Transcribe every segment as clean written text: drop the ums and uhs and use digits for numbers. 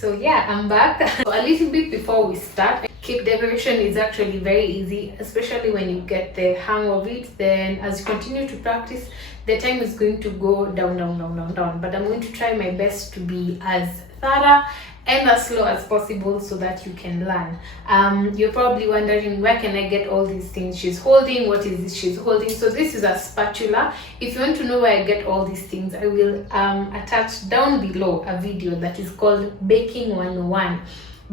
So yeah, I'm back. So a little bit before we start, cake decoration is actually very easy, especially when you get the hang of it. Then as you continue to practice, the time is going to go down. But I'm going to try my best to be as thorough and as slow as possible so that you can learn. You're probably wondering, where can I get all these things she's holding? What is this she's holding? So this is a spatula. If you want to know where I get all these things, I will attach down below a video that is called Baking 101.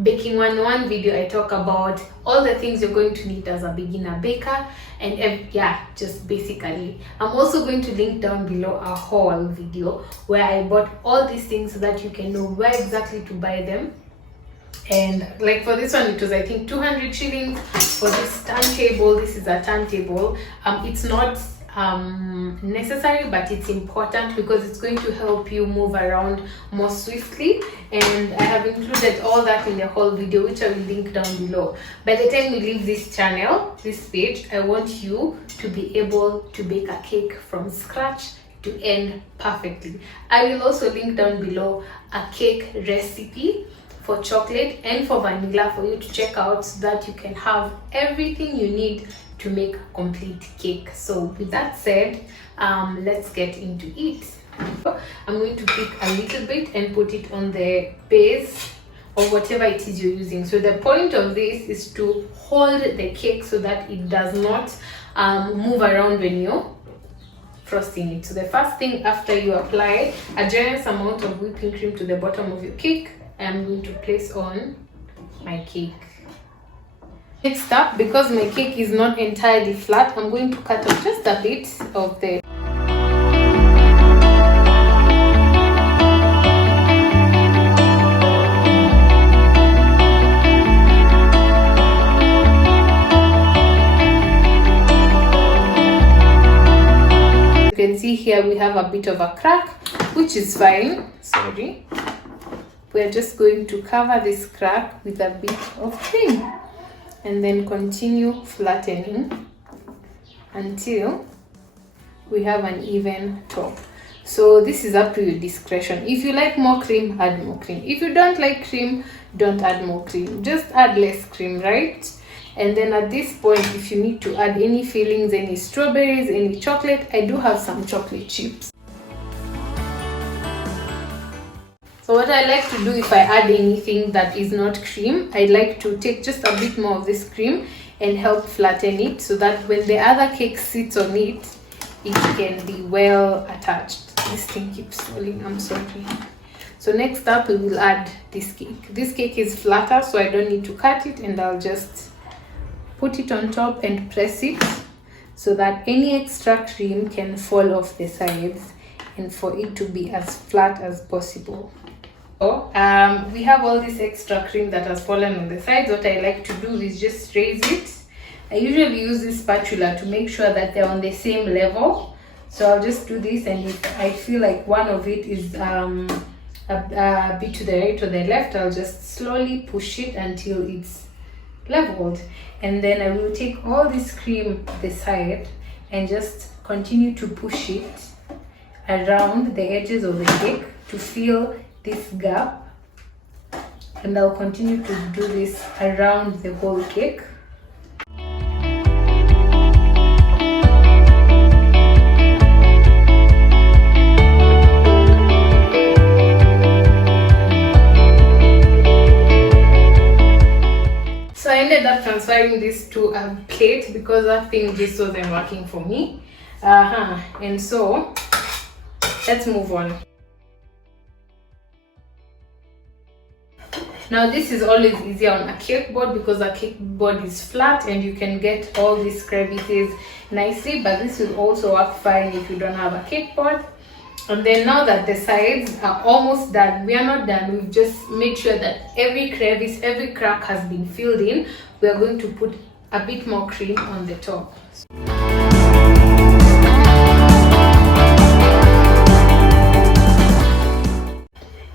Baking 101 video, I talk about all the things you're going to need as a beginner baker, and yeah, just basically. I'm also going to link down below a haul video where I bought all these things so that you can know where exactly to buy them. And like for this one, it was I think 200 shillings. For this turntable, this is a turntable. It's not necessary, but it's important because it's going to help you move around more swiftly, and I have included all that in the whole video, which I will link down below. By the time we leave this channel, this page, I want you to be able to bake a cake from scratch to end perfectly. I will also link down below a cake recipe for chocolate and for vanilla for you to check out so that you can have everything you need to make a complete cake. So with that said, let's get into it. I'm going to pick a little bit and put it on the base of whatever it is you're using. So the point of this is to hold the cake so that it does not move around when you're frosting it. So the first thing, after you apply a generous amount of whipping cream to the bottom of your cake, I'm going to place on my cake. Next up, because my cake is not entirely flat, I'm going to cut off just a bit of the you can see here we have a bit of a crack, which is fine. Sorry. We're just going to cover this crack with a bit of cream and then continue flattening until we have an even top. So this is up to your discretion. If you like more cream, add more cream. If you don't like cream, don't add more cream. Just add less cream, right? And then at this point, if you need to add any fillings, any strawberries, any chocolate, I do have some chocolate chips. So what I like to do if I add anything that is not cream, I like to take just a bit more of this cream and help flatten it so that when the other cake sits on it, it can be well attached. This thing keeps falling, I'm sorry. So next up, we will add this cake. This cake is flatter, so I don't need to cut it, and I'll just put it on top and press it so that any extra cream can fall off the sides and for it to be as flat as possible. So we have all this extra cream that has fallen on the sides. What I like to do is just raise it. I usually use this spatula to make sure that they're on the same level. So I'll just do this, and if I feel like one of it is a bit to the right or the left, I'll just slowly push it until it's leveled. And then I will take all this cream this side and just continue to push it around the edges of the cake to fill this gap, and I'll continue to do this around the whole cake. So I ended up transferring this to a plate because that thing just wasn't working for me. And so let's move on. Now this is always easier on a cake board because a cake board is flat and you can get all these crevices nicely, but this will also work fine if you don't have a cake board. And then now that the sides are almost done, we are not done, we've just made sure that every crevice, every crack has been filled in. We are going to put a bit more cream on the top.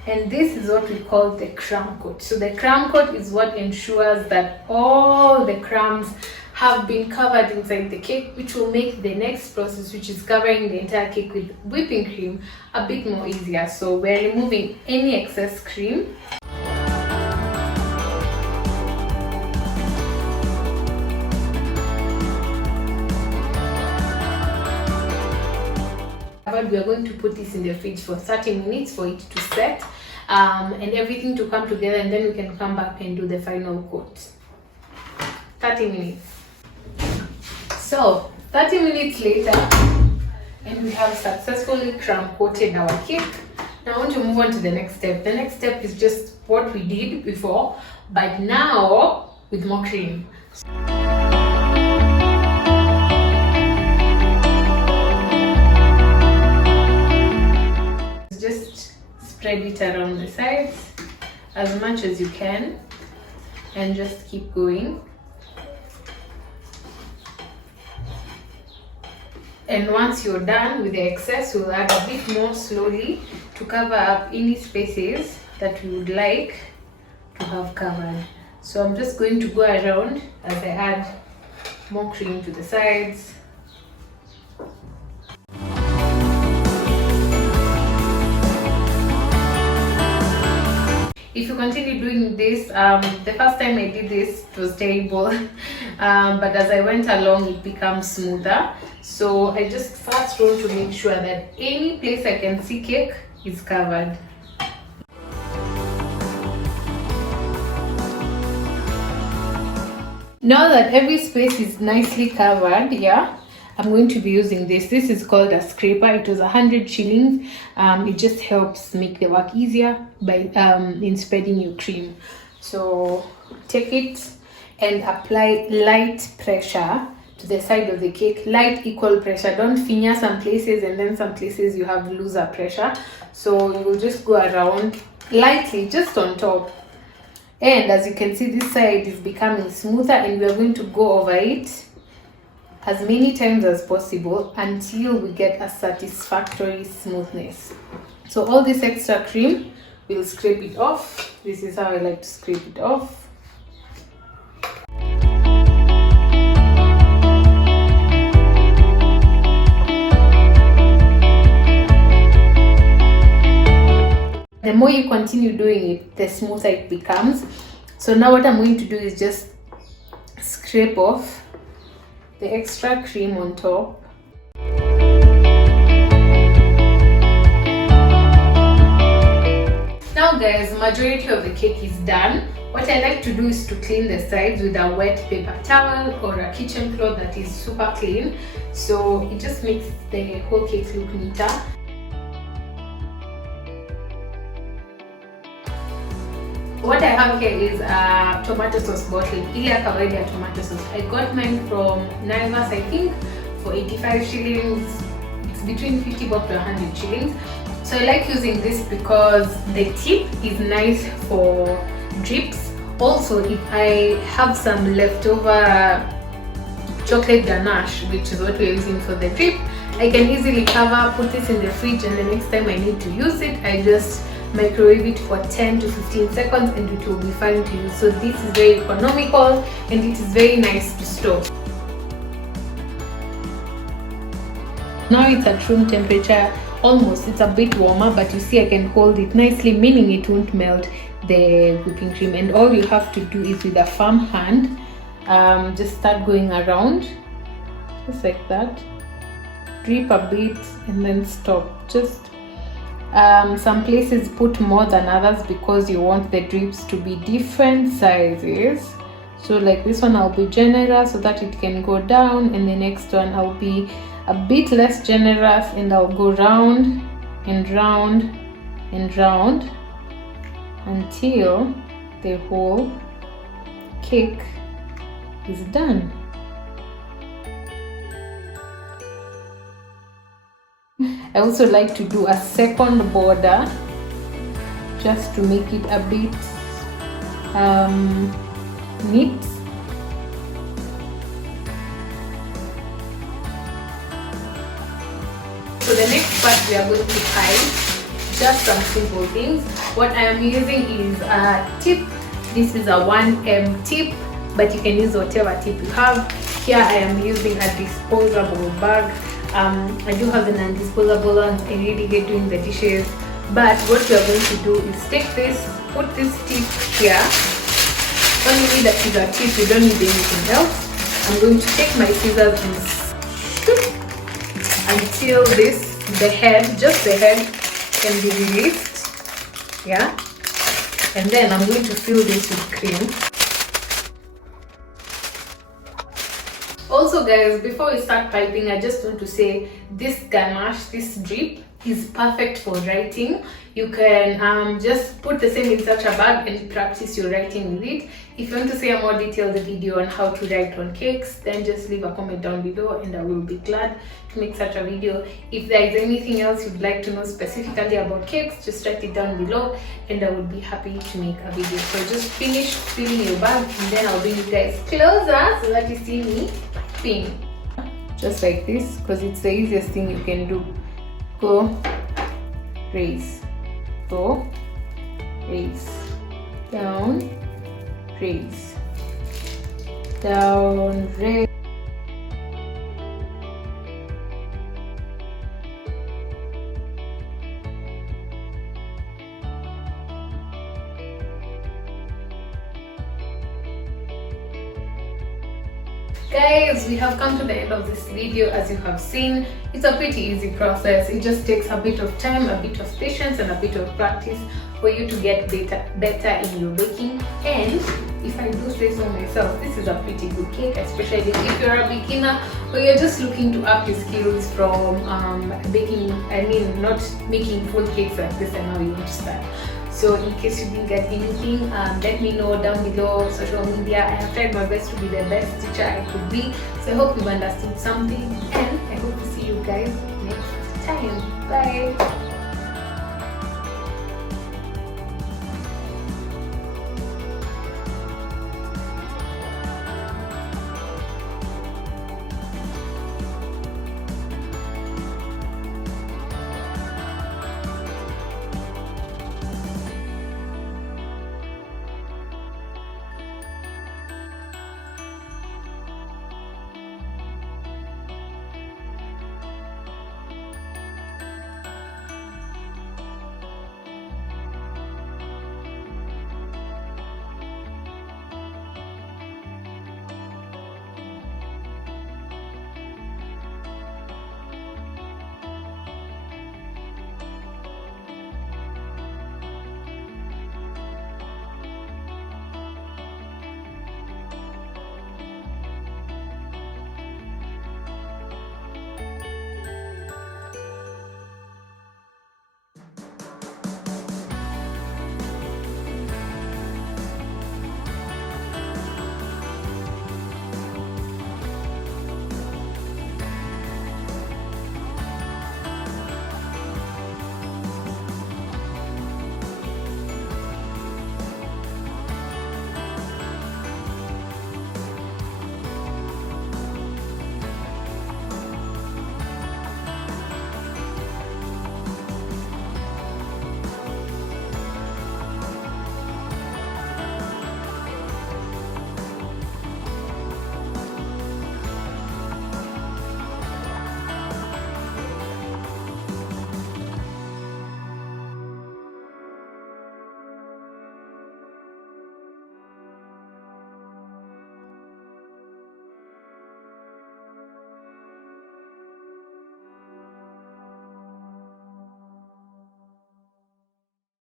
And this is what we call the crumb coat. So the crumb coat is what ensures that all the crumbs have been covered inside the cake, which will make the next process, which is covering the entire cake with whipping cream, a bit more easier. So we're removing any excess cream. covered. We are going to put this in the fridge for 30 minutes for it to set and everything to come together, and then we can come back and do the final coat. 30 minutes. So 30 minutes later, and we have successfully crumb coated our cake. Now I want to move on to the next step. The next step is just what we did before, but now with more cream. Just spread it around the sides as much as you can and just keep going. And once you're done with the excess, we'll add a bit more slowly to cover up any spaces that we would like to have covered. So I'm just going to go around as I add more cream to the sides. If you continue doing this, the first time I did this, it was terrible, but as I went along, it becomes smoother. So I just first want to make sure that any place I can see cake is covered. Now that every space is nicely covered, yeah, I'm going to be using this. This is called a scraper. It was 100 shillings. It just helps make the work easier by in spreading your cream. So take it and apply light pressure to the side of the cake. Light equal pressure. Don't finger some places and then some places you have looser pressure. So you will just go around lightly, just on top. And as you can see, this side is becoming smoother, and we are going to go over it as many times as possible until we get a satisfactory smoothness. So all this extra cream, we'll scrape it off. This is how I like to scrape it off. The more you continue doing it, the smoother it becomes. So now what I'm going to do is just scrape off the extra cream on top. Now guys, majority of the cake is done. What I like to do is to clean the sides with a wet paper towel or a kitchen cloth that is super clean. So it just makes the whole cake look neater. What I have here is a tomato sauce bottle, ile kawaida tomato sauce. I got mine from Naivas, I think, for 85 shillings. It's between 50 bob to 100 shillings. So I like using this because the tip is nice for drips. Also, if I have some leftover chocolate ganache, which is what we're using for the drip, I can easily cover, put this in the fridge, and the next time I need to use it, I just microwave it for 10 to 15 seconds and it will be fine to use. So this is very economical and it is very nice to store. Now it's at room temperature, almost. It's a bit warmer, but you see I can hold it nicely, meaning it won't melt the whipping cream. And all you have to do is with a firm hand, just start going around, just like that. Drip a bit and then stop. Just some places put more than others because you want the drips to be different sizes. So like this one I'll be generous so that it can go down, and the next one I'll be a bit less generous and I'll go round and round and round until the whole cake is done. I also like to do a second border just to make it a bit neat. So the next part we are going to hide just some simple things. What I am using is a tip. This is a 1M tip, but you can use whatever tip you have. Here I am using a disposable bag. I do have the non-disposable ones. I really hate doing the dishes, but what we are going to do is take this, put this tip here. Only need a scissor tip, you don't need anything else. I'm going to take my scissors and shoot until this the head, just the head can be released. Yeah, and then I'm going to fill this with cream. Also guys, before we start piping, I just want to say this ganache, this drip is perfect for writing. You can just put the same in such a bag and practice your writing with it. If you want to see a more detailed video on how to write on cakes, then just leave a comment down below and I will be glad to make such a video. If there is anything else you'd like to know specifically about cakes, just write it down below and I would be happy to make a video. So just finish filling your bag and then I'll bring you guys closer so that you see me pin. Just like this, because it's the easiest thing you can do. Go, raise, go, raise, down, raise, down, raise. Guys, we have come to the end of this video. As you have seen, it's a pretty easy process. It just takes a bit of time, a bit of patience and a bit of practice for you to get better in your baking. And if I do say so myself, this is a pretty good cake, especially if you're a beginner or you're just looking to up your skills from baking, not making full cakes like this, and now you want to start. So in case you didn't get anything, let me know down below. Social media, I have tried my best to be the best teacher I could be. So I hope you've understood something and